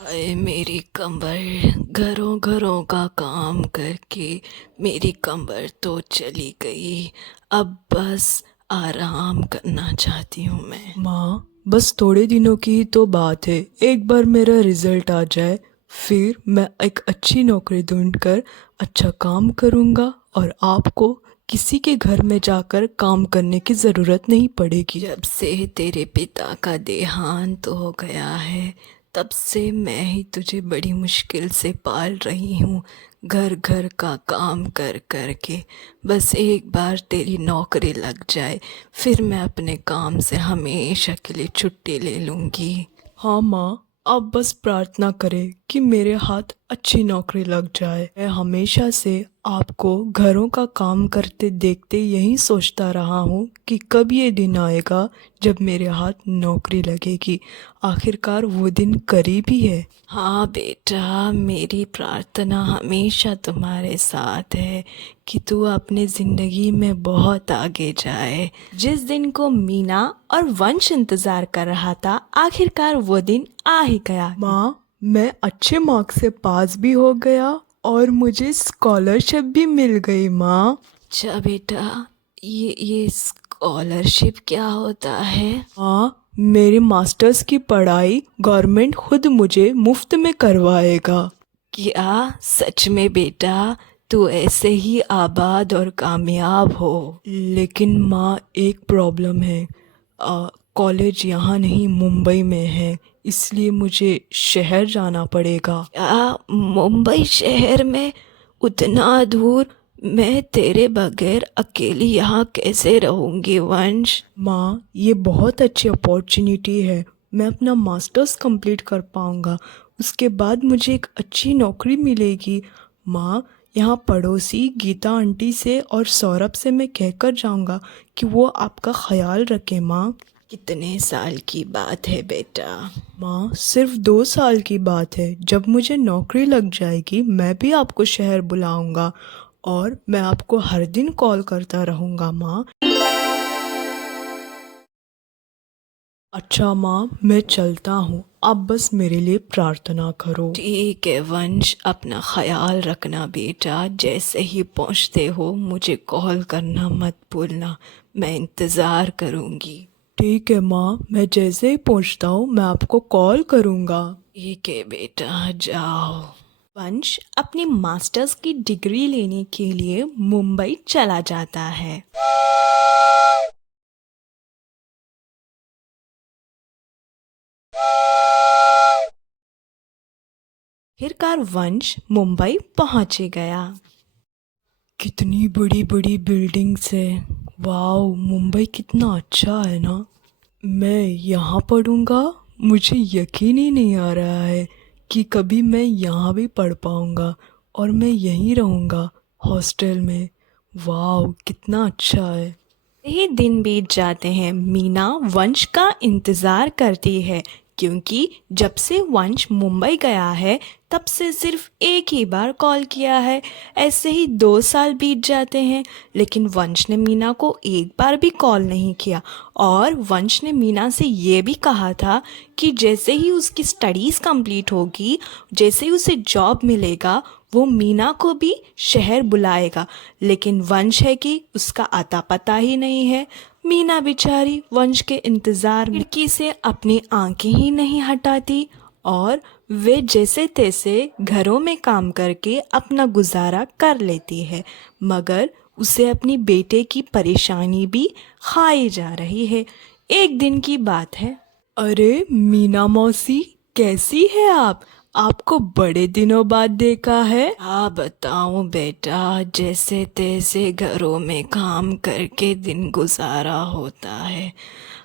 अरे मेरी कमर, घरों घरों का काम करके मेरी कमर तो चली गई। अब बस आराम करना चाहती हूँ मैं। माँ, बस थोड़े दिनों की ही तो बात है। एक बार मेरा रिजल्ट आ जाए, फिर मैं एक अच्छी नौकरी ढूंढकर अच्छा काम करूँगा और आपको किसी के घर में जाकर काम करने की ज़रूरत नहीं पड़ेगी। जब से तेरे पिता का देहांत हो गया है, तब से मैं ही तुझे बड़ी मुश्किल से पाल रही हूँ, घर घर का काम कर कर के। बस एक बार तेरी नौकरी लग जाए, फिर मैं अपने काम से हमेशा के लिए छुट्टी ले लूँगी। हाँ माँ, आप बस प्रार्थना करें कि मेरे हाथ अच्छी नौकरी लग जाए। मैं हमेशा से आपको घरों का काम करते देखते यही सोचता रहा हूँ कि कब ये दिन आएगा जब मेरे हाथ नौकरी लगेगी। आखिरकार वो दिन करीब ही है। हाँ बेटा, मेरी प्रार्थना हमेशा तुम्हारे साथ है कि तू अपनी ज़िंदगी में बहुत आगे जाए। जिस दिन को मीना और वंश इंतज़ार कर रहा था, आखिरकार वो दिन आ ही गया। माँ, मैं अच्छे मार्क्स से पास भी हो गया और मुझे स्कॉलरशिप भी मिल गई माँ। अच्छा बेटा, ये स्कॉलरशिप क्या होता है? हाँ, मेरे मास्टर्स की पढ़ाई गवर्नमेंट खुद मुझे मुफ्त में करवाएगा। क्या सच में बेटा? तू ऐसे ही आबाद और कामयाब हो। लेकिन माँ, एक प्रॉब्लम है। कॉलेज यहाँ नहीं, मुंबई में है, इसलिए मुझे शहर जाना पड़ेगा। क्या मुंबई शहर में? उतना दूर? मैं तेरे बगैर अकेली यहाँ कैसे रहूंगी वंश? माँ, ये बहुत अच्छी अपॉर्चुनिटी है। मैं अपना मास्टर्स कंप्लीट कर पाऊँगा, उसके बाद मुझे एक अच्छी नौकरी मिलेगी। माँ, यहाँ पड़ोसी गीता आंटी से और सौरभ से मैं कहकर जाऊँगा कि वो आपका ख्याल रखें माँ। कितने साल की बात है बेटा? माँ, सिर्फ 2 साल की बात है। जब मुझे नौकरी लग जाएगी, मैं भी आपको शहर बुलाऊंगा और मैं आपको हर दिन कॉल करता रहूँगा माँ। अच्छा माँ, मैं चलता हूँ, आप बस मेरे लिए प्रार्थना करो। ठीक है वंश, अपना ख्याल रखना बेटा। जैसे ही पहुँचते हो मुझे कॉल करना मत भूलना, मैं इंतज़ार करूँगी। ठीक है माँ, मैं जैसे ही पहुँचता हूँ मैं आपको कॉल करूँगा। ठीक है बेटा, जाओ। वंश अपनी मास्टर्स की डिग्री लेने के लिए मुंबई चला जाता है। आखिरकार वंश मुंबई पहुंच गया। कितनी बड़ी बड़ी बिल्डिंग्स है। वाह, मुंबई कितना अच्छा है ना। मैं यहाँ पढ़ूँगा, मुझे यकीन ही नहीं आ रहा है कि कभी मैं यहाँ भी पढ़ पाऊँगा और मैं यहीं रहूँगा हॉस्टल में। वाह, कितना अच्छा है। ये दिन बीत जाते हैं। मीना वंश का इंतज़ार करती है क्योंकि जब से वंश मुंबई गया है तब से सिर्फ एक ही बार कॉल किया है। ऐसे ही 2 साल बीत जाते हैं लेकिन वंश ने मीना को एक बार भी कॉल नहीं किया। और वंश ने मीना से ये भी कहा था कि जैसे ही उसकी स्टडीज़ कंप्लीट होगी, जैसे ही उसे जॉब मिलेगा, वो मीना को भी शहर बुलाएगा। लेकिन वंश है कि उसका आता पता ही नहीं है। मीना बेचारी वंश के इंतज़ार में खिड़की से अपनी आंखें ही नहीं हटाती और वे जैसे तैसे घरों में काम करके अपना गुजारा कर लेती है, मगर उसे अपनी बेटे की परेशानी भी खाई जा रही है। एक दिन की बात है। अरे मीना मौसी, कैसी है आप? आपको बड़े दिनों बाद देखा है। हाँ बताऊँ बेटा, जैसे तैसे घरों में काम करके दिन गुजारा होता है।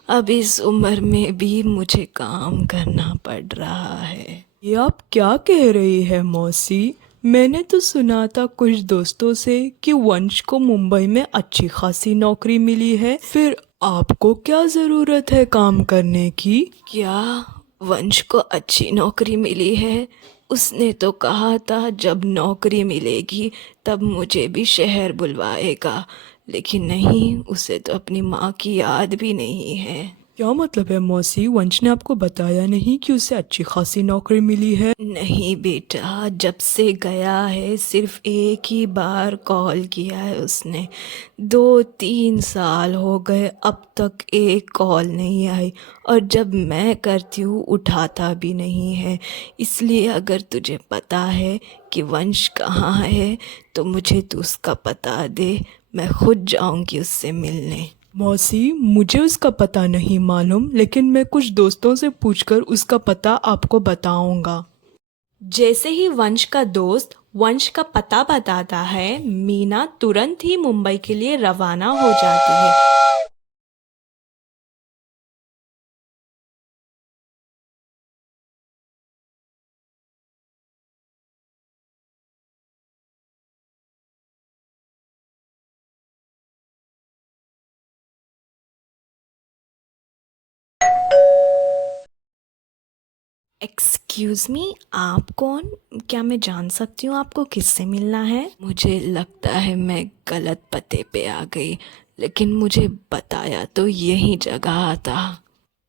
अब इस उम्र में भी मुझे काम करना पड़ रहा है। ये आप क्या कह रही है मौसी? मैंने तो सुना था कुछ दोस्तों से कि वंश को मुंबई में अच्छी खासी नौकरी मिली है, फिर आपको क्या ज़रूरत है काम करने की? क्या वंश को अच्छी नौकरी मिली है? उसने तो कहा था जब नौकरी मिलेगी तब मुझे भी शहर बुलवाएगा, लेकिन नहीं, उसे तो अपनी माँ की याद भी नहीं है। क्या मतलब है मौसी, वंश ने आपको बताया नहीं कि उसे अच्छी खासी नौकरी मिली है? नहीं बेटा, जब से गया है सिर्फ एक ही बार कॉल किया है उसने। 2-3 साल हो गए, अब तक एक कॉल नहीं आई, और जब मैं करती हूँ उठाता भी नहीं है। इसलिए अगर तुझे पता है कि वंश कहाँ है तो मुझे तू उसका पता दे, मैं खुद जाऊँगी उससे मिलने। मौसी, मुझे उसका पता नहीं मालूम, लेकिन मैं कुछ दोस्तों से पूछकर उसका पता आपको बताऊंगा। जैसे ही वंश का दोस्त वंश का पता बताता है, मीना तुरंत ही मुंबई के लिए रवाना हो जाती है। एक्सक्यूज मी, आप कौन? क्या मैं जान सकती हूँ आपको किससे मिलना है? मुझे लगता है मैं गलत पते पे आ गई, लेकिन मुझे बताया तो यही जगह था।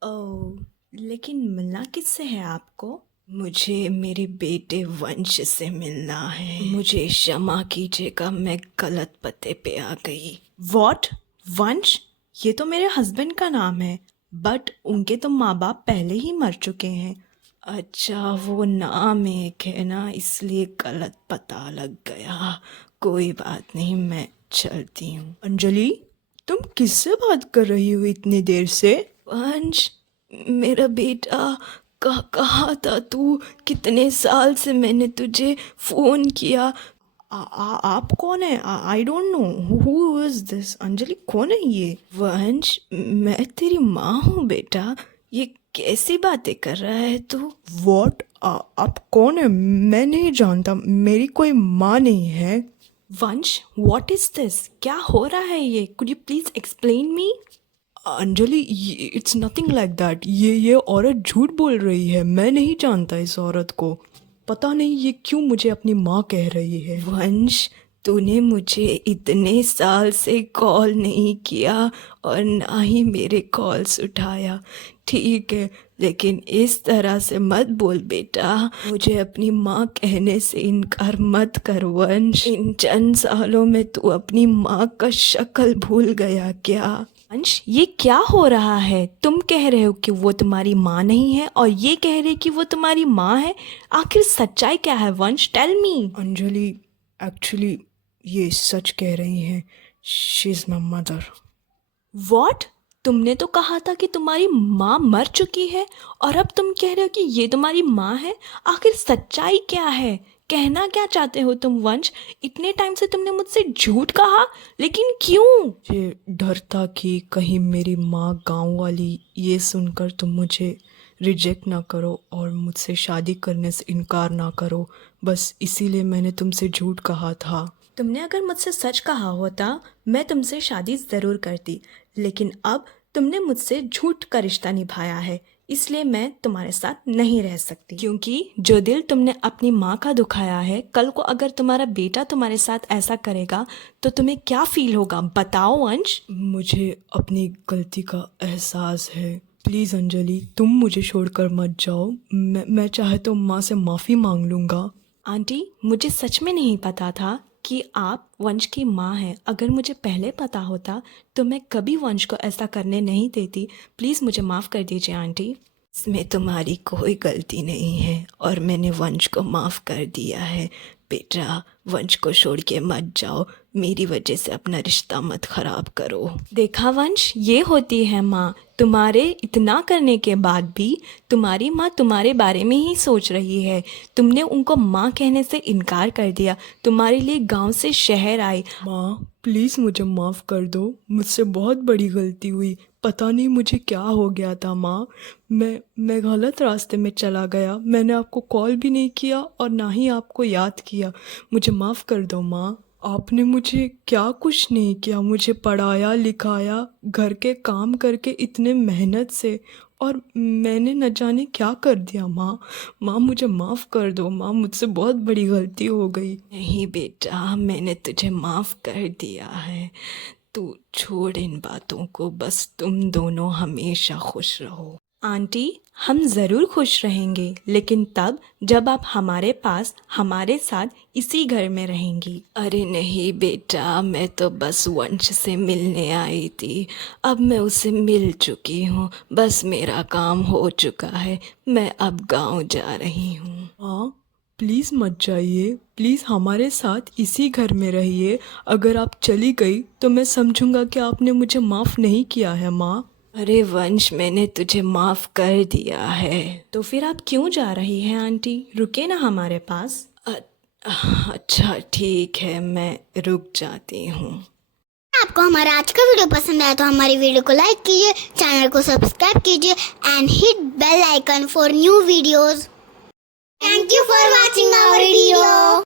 ओह, लेकिन मिलना किससे है आपको? मुझे मेरे बेटे वंश से मिलना है। मुझे क्षमा कीजिएगा, मैं गलत पते पे आ गई। वॉट? वंश? ये तो मेरे हस्बैंड का नाम है, बट उनके तो माँ बाप पहले ही मर चुके हैं। अच्छा, वो नाम एक है ना, इसलिए गलत पता लग गया। कोई बात नहीं, मैं चलती हूँ। अंजलि, तुम किससे बात कर रही हो इतनी देर से? वंश, मेरा बेटा, कहाँ था तू? कितने साल से मैंने तुझे फ़ोन किया। आप कौन है? I don't know who is this. Anjali कौन है ये? वंश, मैं तेरी माँ हूँ बेटा। ये कैसी बातें कर रहा है तू? वॉट? आप कौन है? मैं नहीं जानता, मेरी कोई माँ नहीं है। वंश, व्हाट इज दिस? क्या हो रहा है ये? Could you please explain me? Anjali, it's nothing like that. ये औरत झूठ बोल रही है, मैं नहीं जानता इस औरत को। पता नहीं ये क्यों मुझे अपनी माँ कह रही है। वंश, तूने मुझे इतने साल से कॉल नहीं किया और ना ही मेरे कॉल्स उठाया। ठीक है, लेकिन इस तरह से मत बोल बेटा। मुझे अपनी माँ कहने से इनकार मत कर वंश। इन चंद सालों में तू अपनी माँ का शक्ल भूल गया क्या? वंश, ये क्या हो रहा है? तुम कह रहे हो कि वो तुम्हारी माँ नहीं है और ये कह रहे कि वो तुम्हारी माँ है। आखिर सच्चाई क्या है वंश? Tell me. अंजलि, एक्चुअली ये सच कह रही हैं। She is my mother. What? तुमने तो कहा था कि तुम्हारी माँ मर चुकी है, और अब तुम कह रहे हो कि ये तुम्हारी माँ है। आखिर सच्चाई क्या है? कहना क्या चाहते हो तुम वंश? इतने टाइम से तुमने मुझसे झूठ कहा, लेकिन क्यों? मुझे डर था कि कहीं मेरी माँ गांव वाली ये सुनकर तुम मुझे रिजेक्ट ना करो और मुझसे शादी करने से इनकार ना करो, बस इसीलिए मैंने तुमसे झूठ कहा था। तुमने अगर मुझसे सच कहा होता, मैं तुमसे शादी ज़रूर करती, लेकिन अब तुमने मुझसे झूठ का रिश्ता निभाया है, इसलिए मैं तुम्हारे साथ नहीं रह सकती। क्योंकि जो दिल तुमने अपनी माँ का दुखाया है, कल को अगर तुम्हारा बेटा तुम्हारे साथ ऐसा करेगा तो तुम्हें क्या फील होगा? बताओ अंश। मुझे अपनी गलती का एहसास है। प्लीज़ अंजलि, तुम मुझे छोड़कर मत जाओ। मैं चाहे तो माँ से माफ़ी मांग लूँगा। आंटी, मुझे सच में नहीं पता था कि आप वंश की माँ हैं। अगर मुझे पहले पता होता तो मैं कभी वंश को ऐसा करने नहीं देती। प्लीज़ मुझे माफ़ कर दीजिए आंटी। इसमें तुम्हारी कोई गलती नहीं है और मैंने वंश को माफ़ कर दिया है। बेटा, वंश को छोड़ के मत जाओ, मेरी वजह से अपना रिश्ता मत खराब करो। देखा वंश, ये होती है माँ। तुम्हारे इतना करने के बाद भी तुम्हारी माँ तुम्हारे बारे में ही सोच रही है। तुमने उनको माँ कहने से इनकार कर दिया, तुम्हारे लिए गांव से शहर आई। माँ, प्लीज़ मुझे माफ़ कर दो, मुझसे बहुत बड़ी गलती हुई। पता नहीं मुझे क्या हो गया था माँ। मैं गलत रास्ते में चला गया। मैंने आपको कॉल भी नहीं किया और ना ही आपको याद किया। मुझे माफ़ कर दो माँ। आपने मुझे क्या कुछ नहीं किया, मुझे पढ़ाया लिखाया, घर के काम करके इतने मेहनत से, और मैंने न जाने क्या कर दिया माँ। माँ, मुझे माफ़ कर दो माँ, मुझसे बहुत बड़ी गलती हो गई। नहीं बेटा, मैंने तुझे माफ़ कर दिया है। तू छोड़ इन बातों को, बस तुम दोनों हमेशा खुश रहो। आंटी, हम ज़रूर खुश रहेंगे, लेकिन तब जब आप हमारे पास हमारे साथ इसी घर में रहेंगी। अरे नहीं बेटा, मैं तो बस वंश से मिलने आई थी। अब मैं उससे मिल चुकी हूँ, बस मेरा काम हो चुका है। मैं अब गांव जा रही हूँ। हाँ, प्लीज़ मत जाइए, प्लीज़ हमारे साथ इसी घर में रहिए। अगर आप चली गई तो मैं समझूंगा कि आपने मुझे माफ़ नहीं किया है माँ। अरे वंश, मैंने तुझे माफ़ कर दिया है। तो फिर आप क्यों जा रही हैं आंटी? रुके ना हमारे पास। अच्छा ठीक है, मैं रुक जाती हूँ। आपको हमारा आज का वीडियो पसंद आया तो हमारी वीडियो को लाइक कीजिए, चैनल को सब्सक्राइब कीजिए and hit bell icon for new videos. Thank you for watching our video.